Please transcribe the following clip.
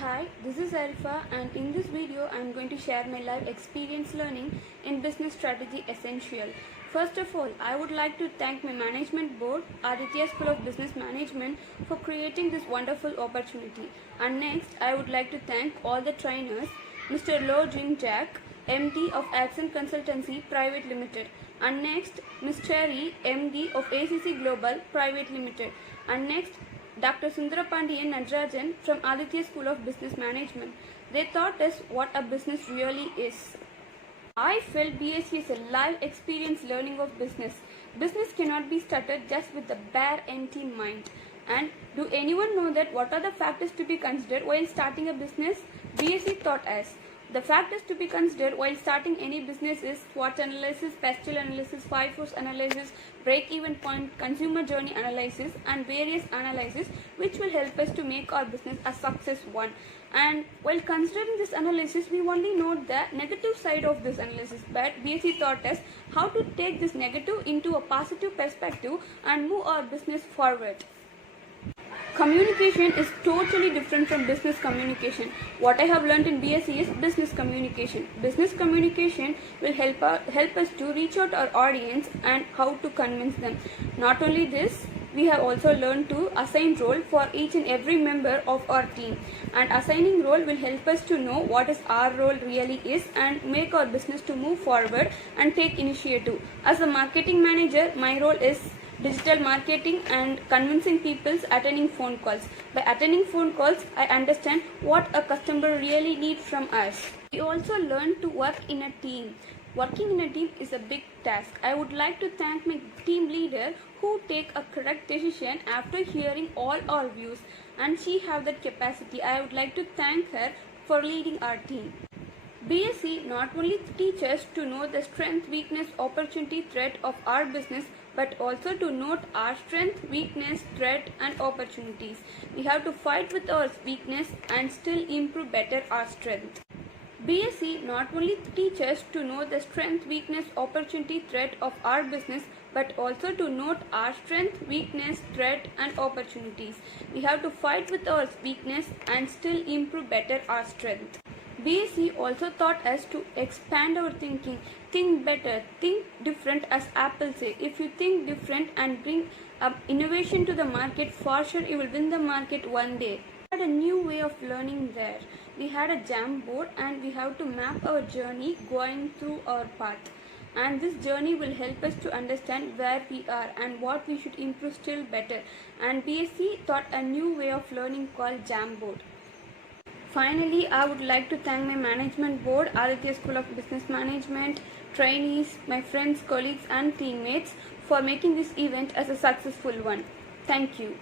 Hi, this is Alpha, and in this video I am going to share my live experience learning in Business Strategy Essential. First of all, I would like to thank my management board, Aditya School of Business Management, for creating this wonderful opportunity. And next, I would like to thank all the trainers, Mr. Lo Jin Jack, MD of Accent Consultancy Private Limited, and next, Ms. Cherry, MD of ACC Global Private Limited, and next, Dr. Sundarapandiyan Najrajan from Aditya School of Business Management. They taught us what a business really is. I felt BSc is a live experience learning of business. Business cannot be started just with a bare empty mind. And do anyone know that what are the factors to be considered while starting a business? BSc taught us. The factors to be considered while starting any business is SWOT analysis, pestle analysis, 5 force analysis, break-even point, consumer journey analysis, and various analysis which will help us to make our business a success one. And while considering this analysis, we only note the negative side of this analysis, but BSc taught us how to take this negative into a positive perspective and move our business forward. Communication is totally different from business communication. What I have learned in BSc is business communication. Business communication will help us to reach out our audience and how to convince them. Not only this, we have also learned to assign role for each and every member of our team. And assigning role will help us to know what is our role really is and make our business to move forward and take initiative. As a marketing manager, my role is digital marketing and convincing people attending phone calls. By attending phone calls, I understand what a customer really needs from us. We also learn to work in a team. Working in a team is a big task. I would like to thank my team leader who take a correct decision after hearing all our views, and she have that capacity. I would like to thank her for leading our team. BSc not only teaches to know the strength, weakness, opportunity, threat of our business, but also to note our strength, weakness, threat and opportunities. We have to fight with our weakness and still improve better our strength. BSc not only teaches to know the strength, weakness, opportunity, threat of our business, but also to note our strength, weakness, threat and opportunities. We have to fight with our weakness and still improve better our strength. BSc also taught us to expand our thinking, think better, think different, as Apple say. If you think different and bring up innovation to the market, for sure you will win the market one day. We had a new way of learning there. We had a Jamboard and we have to map our journey going through our path. And this journey will help us to understand where we are and what we should improve still better. And BSc taught a new way of learning called Jamboard. Finally, I would like to thank my management board, Aditya School of Business Management, trainees, my friends, colleagues and teammates for making this event as a successful one. Thank you.